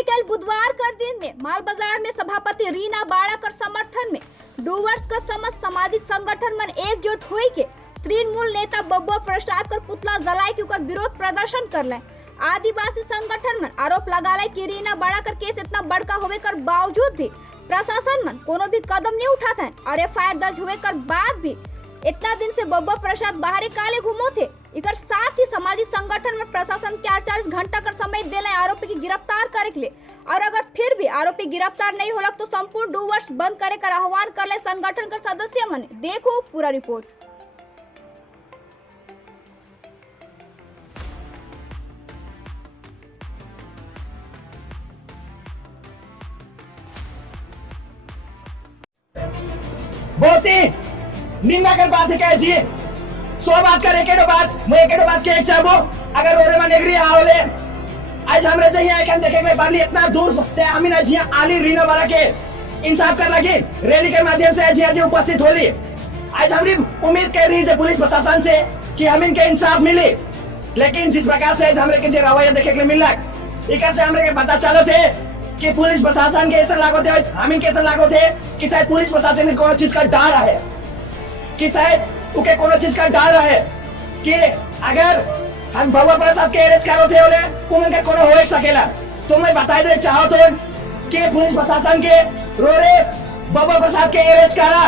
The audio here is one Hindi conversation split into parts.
वहीं कल बुधवार कर दिन में माल बाजार में सभापति रीना बाड़ा कर समर्थन में डूवर्स का समस्त सामाजिक संगठन मन एकजुट हुई के तृणमूल नेता बब्बा प्रसाद कर पुतला जलाए के ऊपर विरोध प्रदर्शन कर ले। आदिवासी संगठन मन आरोप लगा ले कि रीना बाड़ा कर केस इतना बड़का होवे कर बावजूद भी प्रशासन मन कोनो भी कदम नहीं उठाता है और एफआईआर दर्ज हुए कर बाद भी इतना दिन से बब्बा प्रसाद बाहर काले घूमो थे। इकर साथ ही सामाजिक संगठन में प्रशासन के 48 घंटा कर समय देले आरोपी की गिरफ्तार करे के लिए और अगर फिर भी आरोपी गिरफ्तार नहीं होला तो संपूर्ण डूवर्स बंद करे कर आह्वान कर ले संगठन के सदस्य मन। देखो पूरा रिपोर्ट। बोती निंदा कर बात कह जी 100 बात कर एकेडो बात मैं एकेडो बात के एक चाहबो अगर ओरे मन एग्री आओले आज हमरे चाहिए एकन देखे में बाली इतना दूर से अमीना जी आली रीना वाला के इंसाफ कर लगी रैली के माध्यम से आज जी उपस्थित होली। आज हमरी उम्मीद कर रही है पुलिस प्रशासन से कि हम इनके इंसाफ मिले, लेकिन जिस प्रकार से हमरे के जे रवैया देखे के मिल इकर से हमरे के पता चलो थे कि पुलिस प्रशासन के ऐसा लागो थे हम इनके ऐसा लागो थे कि शायद पुलिस प्रशासन में कोनो चीज का डर है कि शायद उके कोनो चीज का डर है कि अगर हम बब्बा प्रसाद के अरेस्ट करो थे बोले उनका कोनो हो सकेला। तो मैं बता दे चाहो तो कि पुलिस प्रशासन के रोरे बब्बा प्रसाद के अरेस्ट करा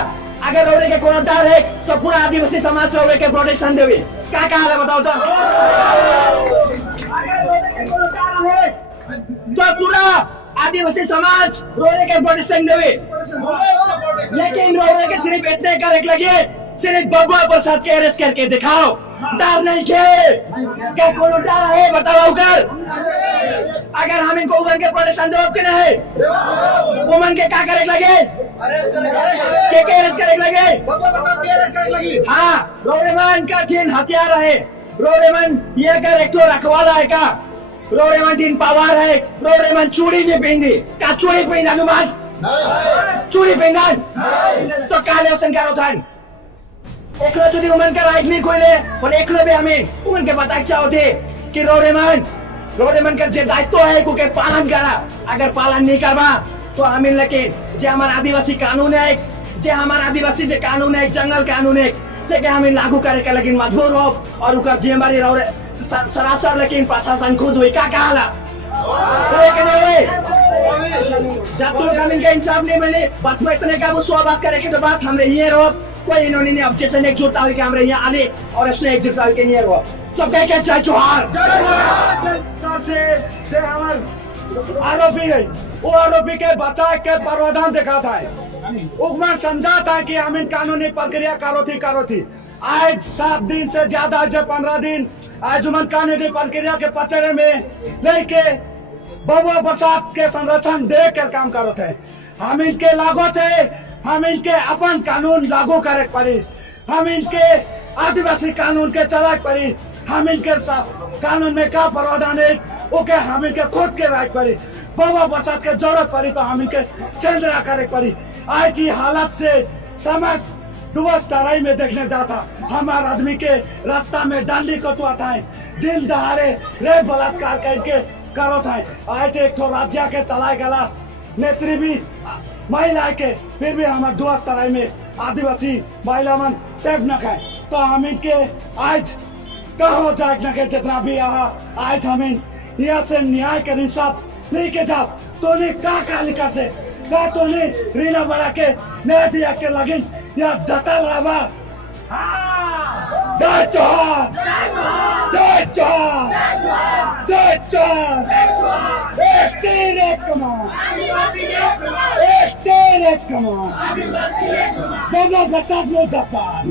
अगर रोरे के कोनो डर है तो पूरा आदिवासी समाज रोरे के प्रोटेक्शन देवे क्या कहा बताओ तो अगर रोरे के कोनो डर है तो पूरा आदिवासी समाज रोने के प्रोटेक्शन देवे, लेकिन रोने के सिर्फ इतने करे लगे सिर्फ बब्बा प्रसाद के अरेस्ट करके दिखाओ डर नहीं के क्या कोनो डर है बताओ कर अगर हम इनको उमन के प्रोटेक्शन दो कि नहीं उमन के क्या करे लगे के अरेस्ट करे लगे। हाँ रोडेमन का तीन हथियार है रोडेमन ये कर एक तो रखवाला है का रोडेमन तीन पावर है रोडेमन चूड़ी नहीं पहनी का चूड़ी पहना अनुमान चूड़ी पहना तो काले उसन क्या होता है एकलो चुदी उमन का राइट नहीं कोईले बोले एकलो भी हमें उमन के बताए चाहते कि रोडेमन का जे दायित्व है को के पालन करा अगर पालन नहीं करवा तो हम इन लेकिन जे हमारा आदिवासी कानून है जे हमारा आदिवासी जे कानून है जंगल कानून है जे के हम लागू करे के लेकिन मजबूर हो और उनका जे हमारी सरासर लेकिन प्रशासन खुद हुई क्या कहा जब तुम हम इनका इंसाफ नहीं मिले बस में इतने का वो 100 बात करे तो बात हमरे ये रो कोई इन्होंने नहीं ऑब्जेक्शन एक जुटा हुई कि हमरे यहाँ आले और इसने एक जुटा हुई कि नहीं रो सब कह के चाहे चौहार से हमारे आरोपी है वो आरोपी के बचाव के प्रावधान दिखाता है उकमर समझा था कि हम इन कानूनी प्रक्रिया करो थी आज 7 दिन से ज्यादा आज 15 दिन आज उमन कानूनी प्रक्रिया के पचड़े में लेके बब्बा प्रसाद के संरक्षण दे कर काम करो थे हम इनके लागू थे हम इनके अपन कानून लागू करे पड़ी हम इनके आदिवासी कानून के चला पड़ी हम इनके कानून में क्या प्रावधान है ओके हम इनके खुद के राइट पड़ी बब्बा प्रसाद के जरूरत पड़ी तो हम इनके चंद्रा करे पड़ी आज की हालत से समाज डूवर्स तराई में देखने जाता हमारे आदमी के रास्ता में डांडी कटवाता है दिन दहाड़े रेप बलात्कार करके करो था आज एक तो राज्य के चलाए गला नेत्री भी महिला के फिर भी हमारे डूवर्स तराई में आदिवासी महिला मन सेफ न खाए तो हम इनके आज कहो जाए न के जितना भी यहाँ आज हम यहाँ से न्याय का इंसाफ लेके जाओ तो का लिखा से का तो रीना बड़ा के न्याय दिया के लगिन या डटल रहा जय चौहान जय चौहान जय चौहान एक तीर एक कमान एक तीर एक कमान बब्बा प्रसाद मुर्दाबाद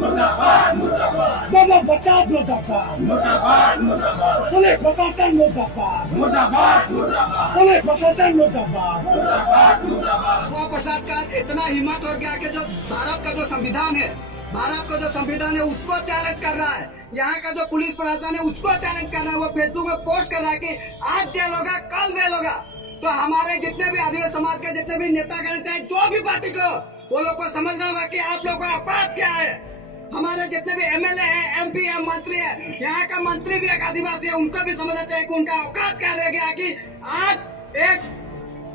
बब्बा प्रसाद मुर्दाबाद पुलिस प्रशासन मुर्दाबाद पुलिस प्रशासन मुर्दाबाद। बब्बा प्रसाद का इतना हिम्मत हो गया कि जो भारत का जो संविधान है उसको चैलेंज कर रहा है। यहाँ का जो पुलिस प्रशासन है उसको चैलेंज कर रहा है। वो फेसबुक में पोस्ट कर रहा है कि आज जेल होगा कल बेल होगा। तो हमारे जितने भी आदिवासी समाज के जितने भी नेता करना चाहे जो भी पार्टी को वो लोग को समझना होगा कि आप लोगों का औकात क्या है। हमारे जितने भी एमएलए हैं, एमपी है, मंत्री है, यहाँ का मंत्री भी एक आदिवासी है, उनको भी समझना चाहिए कि उनका औकात क्या रह गया कि आज एक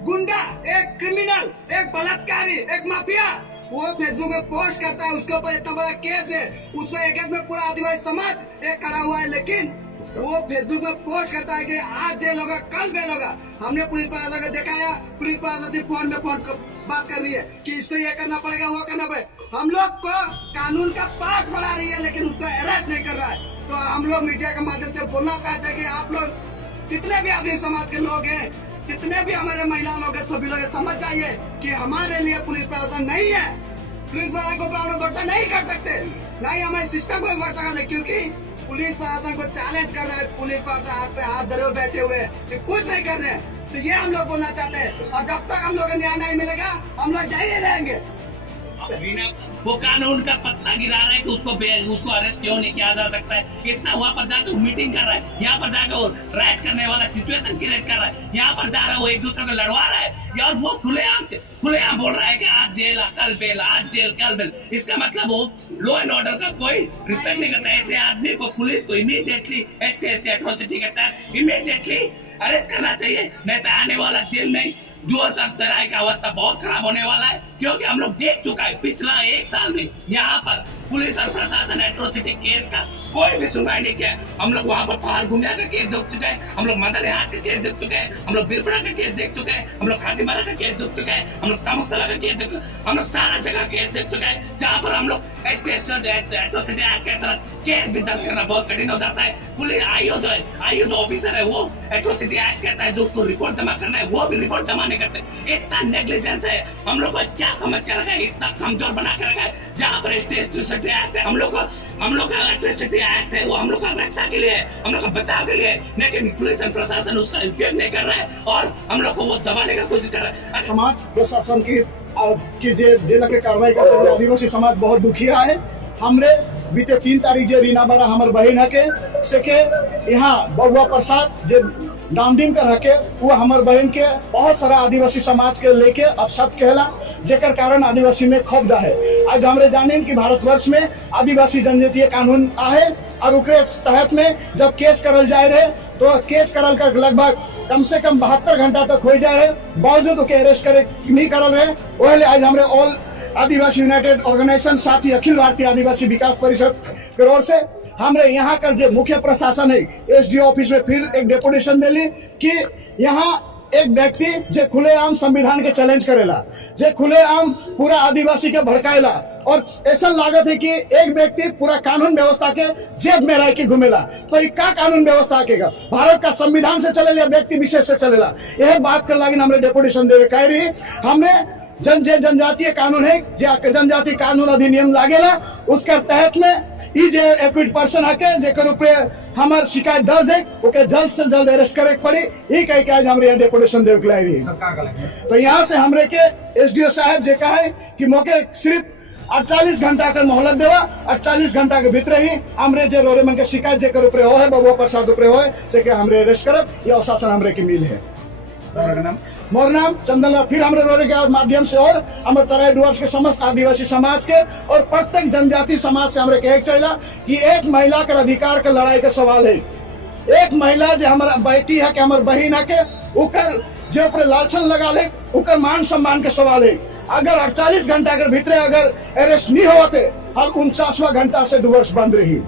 गुंडा, एक क्रिमिनल, एक बलात्कारी, एक माफिया वो फेसबुक में पोस्ट करता है, उसके ऊपर इतना बड़ा केस है, उसमें एक में पूरा आदिवासी समाज एक खड़ा हुआ है, लेकिन वो फेसबुक में पोस्ट करता है कि आज जेल होगा, कल बेल होगा। हमने पुलिस प्रशासन को दिखाया, पुलिस प्रशासन सिर्फ फोन बात कर रही है कि इसको ये करना पड़ेगा, वो करना पड़ेगा। हम लोग को कानून का पाठ पढ़ा रही है, लेकिन उसको अरेस्ट नहीं कर रहा है। तो हम लोग मीडिया के माध्यम से बोलना चाहते हैं कि आप लोग जितने भी आदिवासी समाज के लोग हैं, जितने भी हमारे महिला लोग हैं, सभी लोग समझ जाइए कि हमारे लिए पुलिस प्रशासन नहीं है। पुलिस प्रशासन को हम लोग भरोसा नहीं कर सकते, न ही हमारे सिस्टम को भरोसा कर सकते, क्योंकि पुलिस प्रशासन को चैलेंज कर रहा है। पुलिस प्रशासन हाथ पे हाथ धरे बैठे हुए कि कुछ नहीं कर रहे हैं। तो ये हम लोग बोलना चाहते हैं, और जब तक हम लोग को न्याय नहीं मिलेगा हम लोग यही रहेंगे। वो कानून का पत्ता गिरा रहा है कि उसको अरेस्ट क्यों नहीं किया जा सकता है। इतना वहाँ पर जाकर मीटिंग कर रहा है, यहाँ पर जाकर वो राइट करने वाला सिचुएशन क्रिएट कर रहा है, यहाँ पर जा रहा है वो एक दूसरे को लड़वा रहा है, और वो खुलेआम बोल रहा है कि आज जेल कल बेल, आज जेल कल बेल। इसका मतलब वो लॉ एंड ऑर्डर का कोई रिस्पेक्ट नहीं करता। ऐसे आदमी को पुलिस को इमीडिएटली STS एट्रोसिटी के तहत इमीडिएटली अरेस्ट करना चाहिए, नहीं तो आने वाला दिन में जो तराई का अवस्था बहुत खराब होने वाला है। क्योंकि हम लोग देख चुका है पिछला 1 साल में यहाँ पर पुलिस और प्रशासन एट्रोसिटी केस का कोई भी सुनवाई नहीं किया। हम लोग वहाँ पर पहाड़ गुमिया का केस देख चुके हैं, हम लोग मदरहाट का केस देख चुके हैं, हम लोग बिरपड़ा का केस देख चुके हैं, हम लोग हाजीमारा का केस देख चुके हैं, हम लोग सामुतला का केस देख चुके हैं, हम लोग सारा जगह केस देख चुके हैं, जहाँ पर हम लोग STS एट्रोसिटी एक्ट के तहत केस भी दर्ज करना बहुत कठिन हो जाता है। पुलिस आईओ जो ऑफिसर है वो एट्रोसिटी एक्ट कहता है जो उसको रिपोर्ट जमा करना है, वो भी रिपोर्ट जमा नहीं करते। इतना नेग्लिजेंस है, हम लोग को क्या समझ कर रखा है, इतना कमजोर बना कर रखा है। जहाँ पर एट्रोसिटी एक्ट है, हम लोग का एट्रोसिटी एक्ट है, वो हम लोग का रक्षा के लिए है, हम लोग का बचाव के लिए है, लेकिन पुलिस और प्रशासन उसका उपयोग नहीं कर रहा है और हम लोग को वो दबाने का कोशिश कर रहा है। समाज प्रशासन की जेल के कार्रवाई करते हुए आदिवासी समाज बहुत दुखिया है। हमरे बीते 3 तारीख जे रीना बड़ा हमार बहन है के यहाँ बबुआ प्रसाद जे नामडीम कर हके वो हमार बहन के बहुत सारा आदिवासी समाज के लेके अपशब्द कहला, जेकर कारण आदिवासी में खौफ है। आज हमरे जाने कि भारतवर्ष में आदिवासी जनजातीय कानून आहे और उसके तहत में जब केस करल जाए रहे तो केस करल कर लगभग कम से कम 72 घंटा तक हो जाए रहे, बावजूद उके अरेस्ट करे नहीं करल रहे। वही आज हमरे ऑल आदिवासी यूनाइटेड ऑर्गेनाइजेशन साथ ही अखिल भारतीय आदिवासी विकास परिषद की ओर से हमरे यहाँ का जो मुख्य प्रशासन है SDO ऑफिस में फिर एक डेपुटेशन दिली कि यहाँ एक व्यक्ति जो खुलेआम संविधान के चैलेंज करेला, जो खुलेआम पूरा आदिवासी के भड़काएला, और ऐसा लागत है कि एक व्यक्ति पूरा कानून व्यवस्था के जेब में रह के घूमेला। तो ये का कानून व्यवस्था केगा, भारत का संविधान से चलेला या व्यक्ति विशेष से चलेला? यह बात कर लगी हमने डेपुटेशन देवे कह रही। हमने जनजातीय कानून है, जनजातीय कानून अधिनियम लागेला, उसके तहत में ई जे एक्विट पर्सन हके जेकर ऊपर हमार शिकायत दर्ज है ओके जल्द से जल्द अरेस्ट करे पड़ी। ये कह के आज हमरे डेपुटेशन देव के लाए। तो यहाँ से हमरे के SDO साहब जे कहे कि मौके सिर्फ 48 घंटा का मोहलत देवा, 48 घंटा के भीतर ही हमरे जे रोरे मन के शिकायत जेकर ऊपर हो है बबुआ प्रसाद ऊपर हो है से के हमरे अरेस्ट करब या शासन हमरे की मिल है। मोर नाम चंदन। फिर हमरे रोरे के माध्यम से और हमारे तराई डुवर्स के समस्त आदिवासी समाज के और प्रत्येक जनजाति समाज से हमरे कहे चाहिए कि एक महिला के अधिकार के लड़ाई का सवाल है। एक महिला जो हमारा बेटी है कि हमारे बहन है के उकर जो ऊपर लालछन लगा ले उकर मान सम्मान के सवाल है। अगर 48 घंटा के भीतर अगर अरेस्ट नहीं होते हल 49वां घंटा से डुवर्स बंद रही।